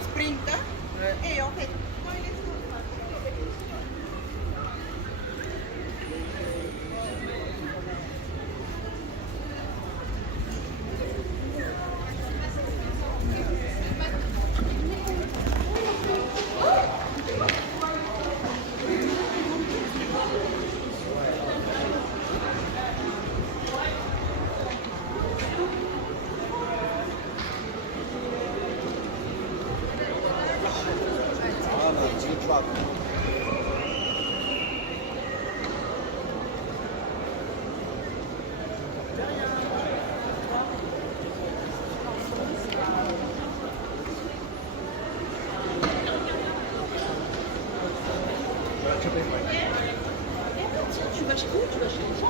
sprint. Et en fait, quand il est tu vas chez où? Tu vas chez les gens?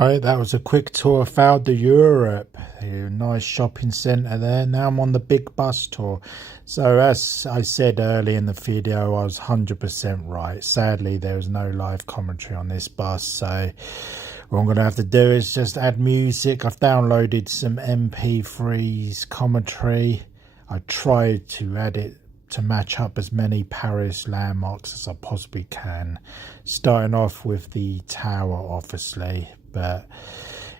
Right, that was a quick tour of Europe. A nice shopping centre there. Now I'm on the big bus tour. So as I said early in the video, I was 100% right. Sadly, there was no live commentary on this bus. So what I'm going to have to do is just add music. I've downloaded some MP3s commentary. I tried to add it to match up as many Paris landmarks as I possibly can. Starting off with the tower, obviously. But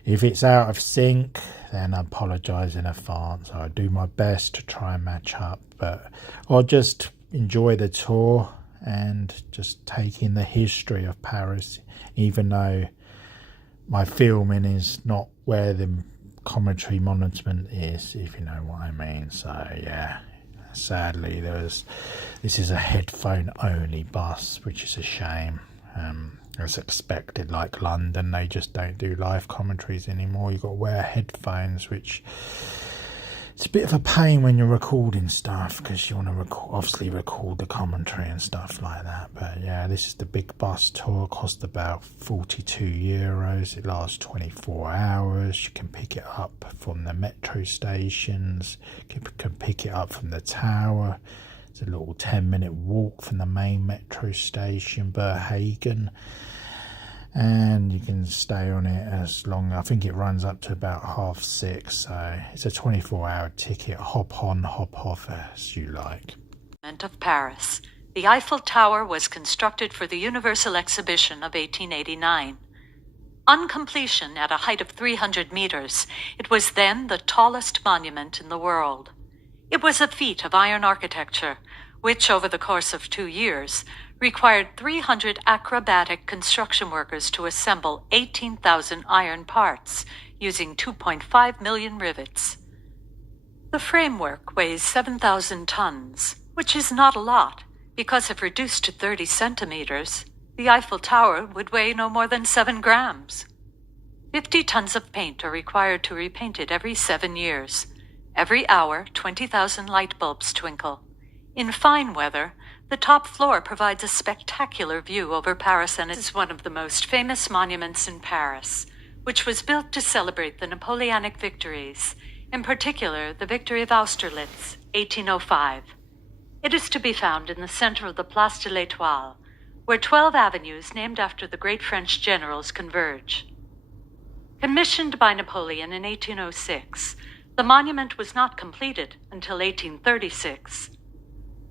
if it's out of sync, then I apologise in advance. I'll do my best to try and match up, but I'll just enjoy the tour and just take in the history of Paris, even though my filming is not where the commentary monument is, if you know what I mean. So yeah, sadly this is a headphone only bus, which is a shame. As expected, like London, they just don't do live commentaries anymore. You've got to wear headphones, which it's a bit of a pain when you're recording stuff, because you want to obviously record the commentary and stuff like that. But yeah, this is the big bus tour. Cost about €42. It lasts 24 hours. You can pick it up from the metro stations. You can pick it up from the tower. It's a little 10-minute walk from the main metro station, Berhagen. And you can stay on it as long, I think it runs up to about 6:30, so it's a 24-hour ticket. Hop on, hop off as you like. Of Paris, the Eiffel Tower was constructed for the Universal Exhibition of 1889. On completion at a height of 300 meters, it was then the tallest monument in the world. It was a feat of iron architecture, which over the course of 2 years required 300 acrobatic construction workers to assemble 18,000 iron parts using 2.5 million rivets. The framework weighs 7,000 tons, which is not a lot, because if reduced to 30 centimeters, the Eiffel Tower would weigh no more than 7 grams. 50 tons of paint are required to repaint it every 7 years. Every hour, 20,000 light bulbs twinkle. In fine weather, the top floor provides a spectacular view over Paris, and is one of the most famous monuments in Paris, which was built to celebrate the Napoleonic victories, in particular the victory of Austerlitz, 1805. It is to be found in the center of the Place de l'Étoile, where 12 avenues named after the great French generals converge. Commissioned by Napoleon in 1806, the monument was not completed until 1836.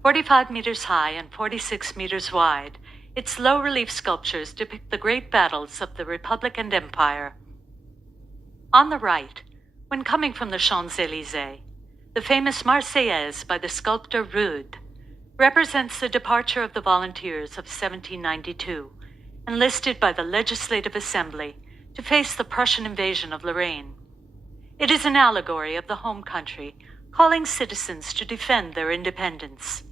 45 meters high and 46 meters wide, its low-relief sculptures depict the great battles of the Republic and Empire. On the right, when coming from the Champs-Élysées, the famous Marseillaise by the sculptor Rude represents the departure of the volunteers of 1792, enlisted by the Legislative Assembly to face the Prussian invasion of Lorraine. It is an allegory of the home country, calling citizens to defend their independence.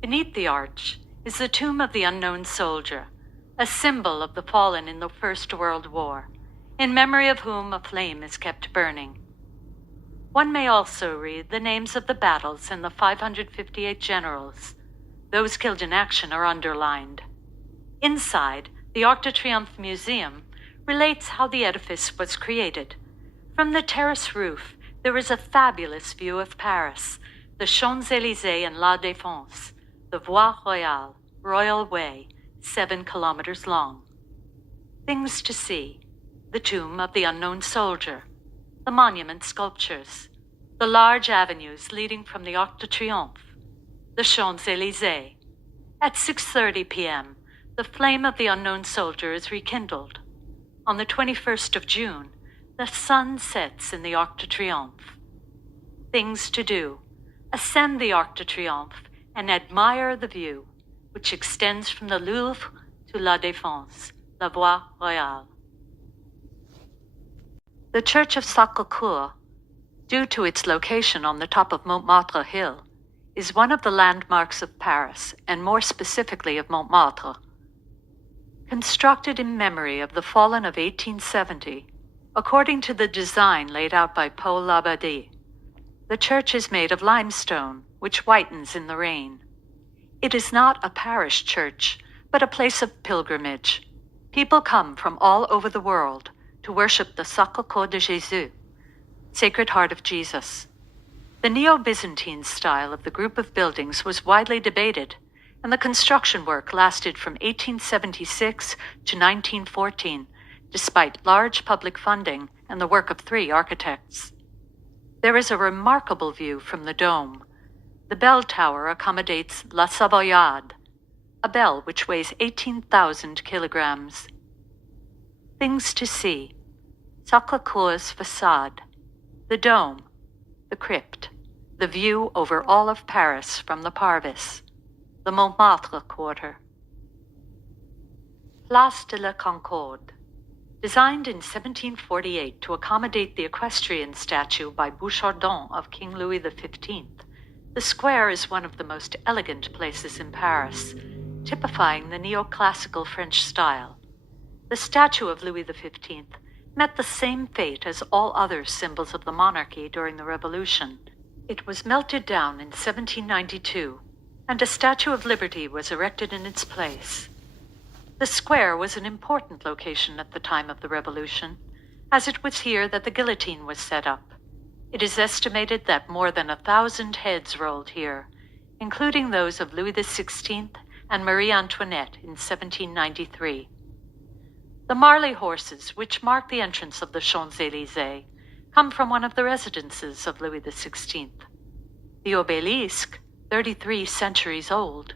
Beneath the arch is the tomb of the unknown soldier, a symbol of the fallen in the First World War, in memory of whom a flame is kept burning. One may also read the names of the battles and the 558 generals. Those killed in action are underlined. Inside, the Arc de Triomphe Museum relates how the edifice was created. From the terrace roof, there is a fabulous view of Paris, the Champs-Élysées and La Défense, the Voie Royale, Royal Way, 7 kilometers long. Things to see: the tomb of the unknown soldier, the monument sculptures, the large avenues leading from the Arc de Triomphe, the Champs-Élysées. At 6:30 p.m., the flame of the unknown soldier is rekindled. On the 21st of June, the sun sets in the Arc de Triomphe. Things to do: ascend the Arc de Triomphe and admire the view, which extends from the Louvre to La Défense, la Voie Royale. The Church of Sacré-Cœur, due to its location on the top of Montmartre Hill, is one of the landmarks of Paris, and more specifically of Montmartre. Constructed in memory of the fallen of 1870, according to the design laid out by Paul Labadie, the church is made of limestone, which whitens in the rain. It is not a parish church, but a place of pilgrimage. People come from all over the world to worship the Sacré-Cœur de Jésus, Sacred Heart of Jesus. The Neo-Byzantine style of the group of buildings was widely debated, and the construction work lasted from 1876 to 1914, despite large public funding and the work of 3 architects. There is a remarkable view from the dome. The bell tower accommodates La Savoyarde, a bell which weighs 18,000 kilograms. Things to see: Sacré-Cœur's facade, the dome, the crypt, the view over all of Paris from the Parvis. the Montmartre quarter. Place de la Concorde. Designed in 1748 to accommodate the equestrian statue by Bouchardon of King Louis XV, the square is one of the most elegant places in Paris, typifying the neoclassical French style. The statue of Louis XV met the same fate as all other symbols of the monarchy during the Revolution. It was melted down in 1792, and a Statue of Liberty was erected in its place. The square was an important location at the time of the Revolution, as it was here that the guillotine was set up. It is estimated that more than 1,000 heads rolled here, including those of Louis XVI and Marie Antoinette in 1793. The Marly horses, which mark the entrance of the Champs-Élysées, come from one of the residences of Louis XVI. The obelisk, 33 centuries old,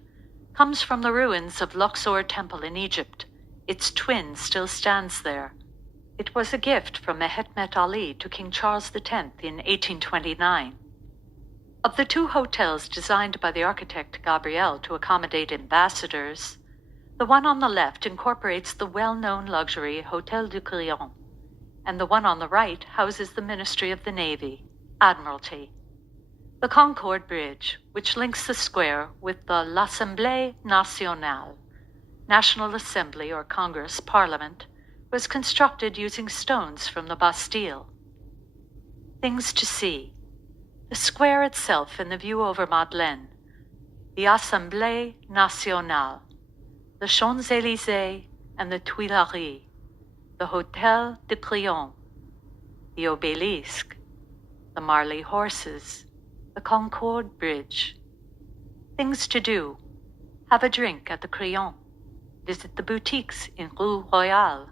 comes from the ruins of Luxor Temple in Egypt. Its twin still stands there. It was a gift from Mehemet Ali to King Charles X in 1829. Of the two hotels designed by the architect Gabriel to accommodate ambassadors, the one on the left incorporates the well-known luxury Hôtel du Crillon, and the one on the right houses the Ministry of the Navy, Admiralty. The Concorde Bridge, which links the square with the l'Assemblée Nationale, National Assembly or Congress Parliament, was constructed using stones from the Bastille. Things to see: the square itself and the view over Madeleine, the Assemblée Nationale, the Champs-Élysées and the Tuileries, the Hôtel de Triomphe, the obelisk, the Marly horses, the Concorde Bridge. Things to do: have a drink at the Crillon, visit the boutiques in Rue Royale,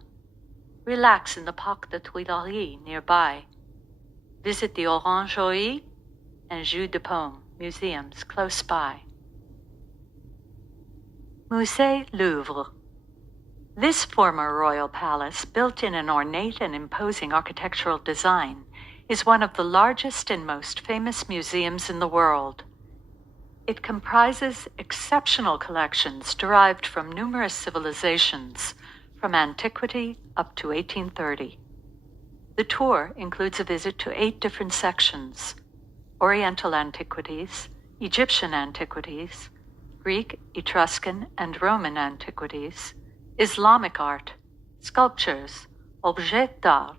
relax in the Parc de Tuileries nearby, visit the Orangerie and Jus de Paume museums close by. Musée Louvre. This former royal palace, built in an ornate and imposing architectural design, is one of the largest and most famous museums in the world. It comprises exceptional collections derived from numerous civilizations, from antiquity up to 1830. The tour includes a visit to 8 different sections: Oriental antiquities, Egyptian antiquities, Greek, Etruscan, and Roman antiquities, Islamic art, sculptures, objets d'art,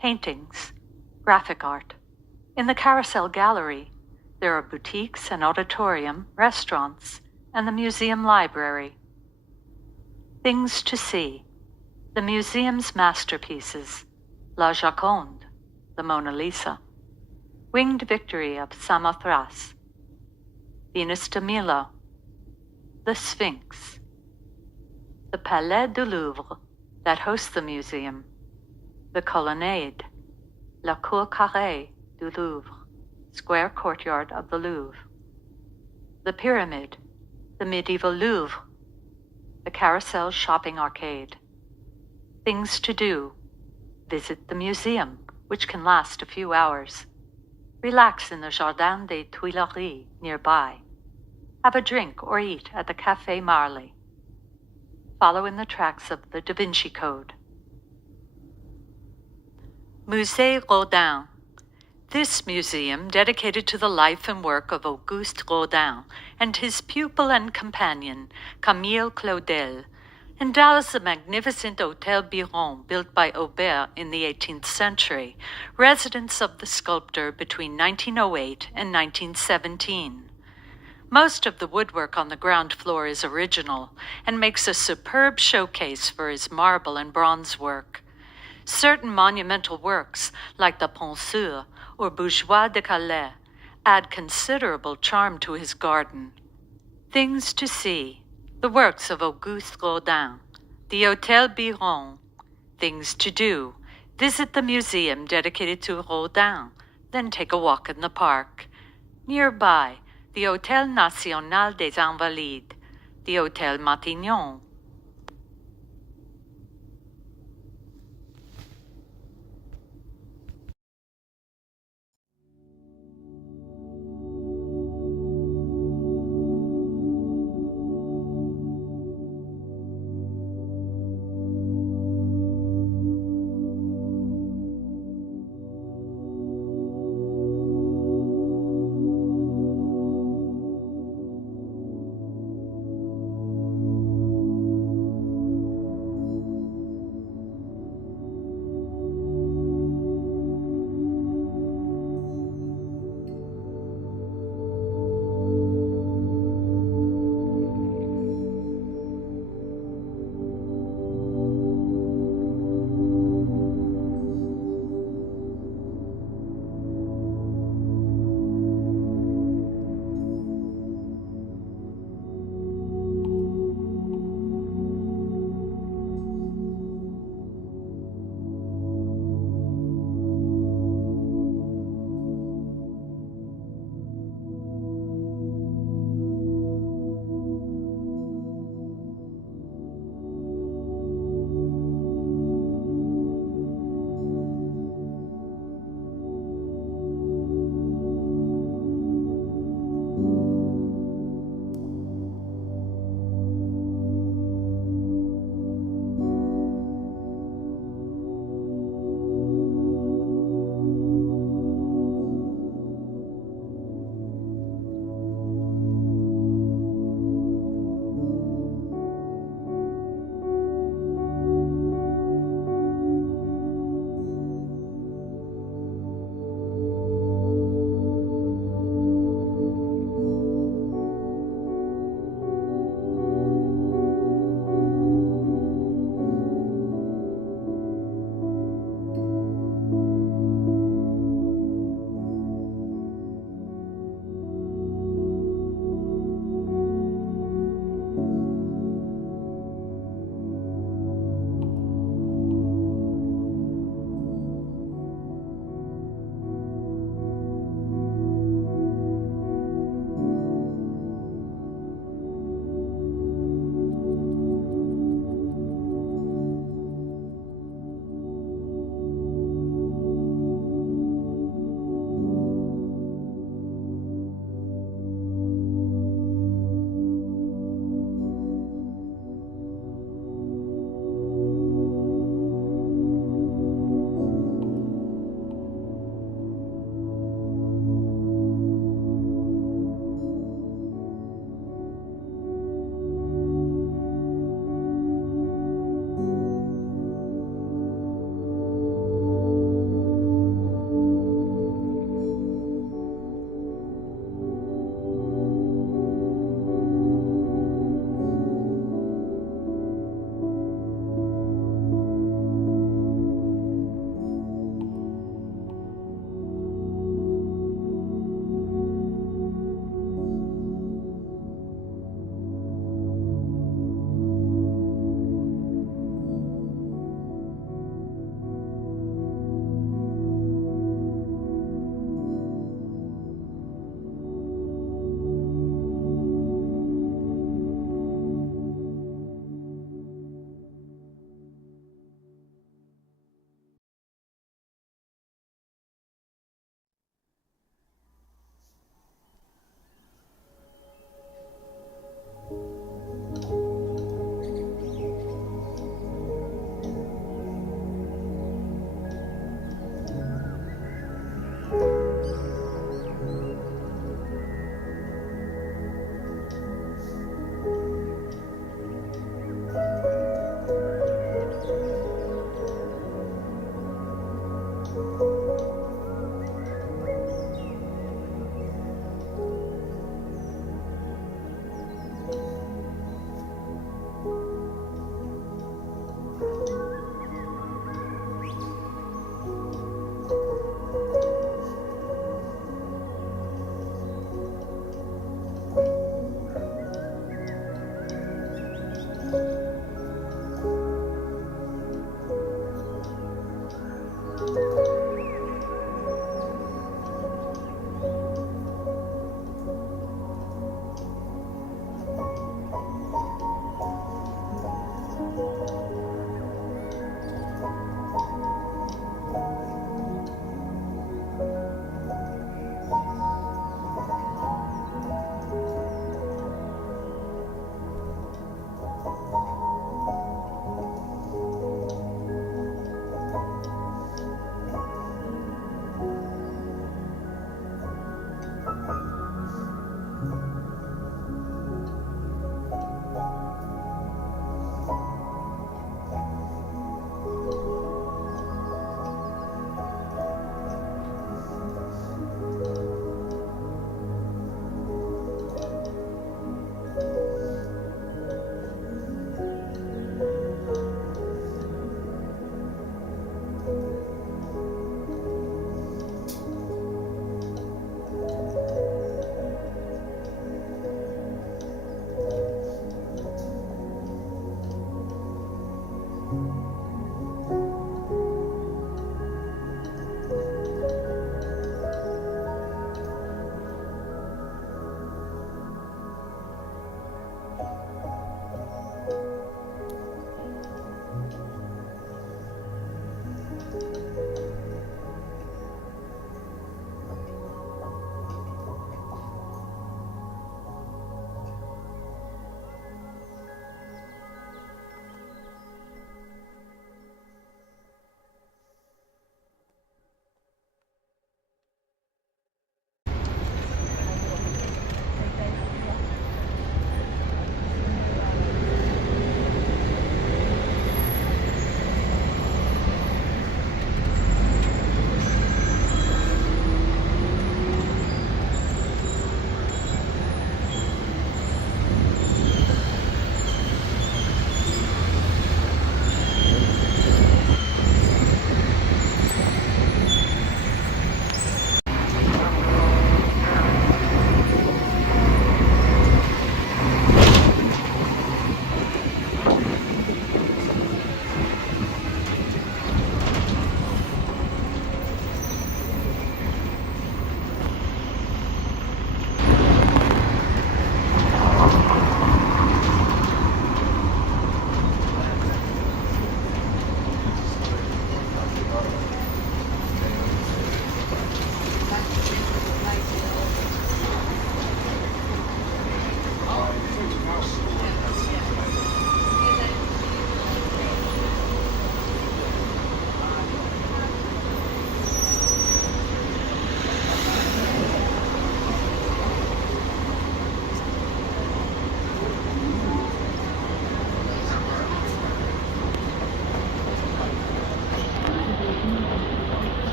paintings, graphic art. In the Carousel Gallery, there are boutiques, an auditorium, restaurants, and the museum library. Things to see: the museum's masterpieces, La Joconde, the Mona Lisa, Winged Victory of Samothrace, Venus de Milo, the Sphinx, the Palais du Louvre that hosts the museum, the Colonnade, La Cour Carrée du Louvre, square courtyard of the Louvre, the Pyramid, the medieval Louvre, the Carousel Shopping Arcade. Things to do: visit the museum, which can last a few hours, relax in the Jardin des Tuileries nearby, have a drink or eat at the Café Marly, follow in the tracks of the Da Vinci Code. Musée Rodin. This museum, dedicated to the life and work of Auguste Rodin and his pupil and companion, Camille Claudel, endows the magnificent Hôtel Biron built by Aubert in the 18th century, residence of the sculptor between 1908 and 1917. Most of the woodwork on the ground floor is original and makes a superb showcase for his marble and bronze work. Certain monumental works, like the Penseur or Bourgeois de Calais, add considerable charm to his garden. Things to see: the works of Auguste Rodin, the Hôtel Biron. Things to do: visit the museum dedicated to Rodin, then take a walk in the park. Nearby, the Hôtel National des Invalides, the Hôtel Matignon.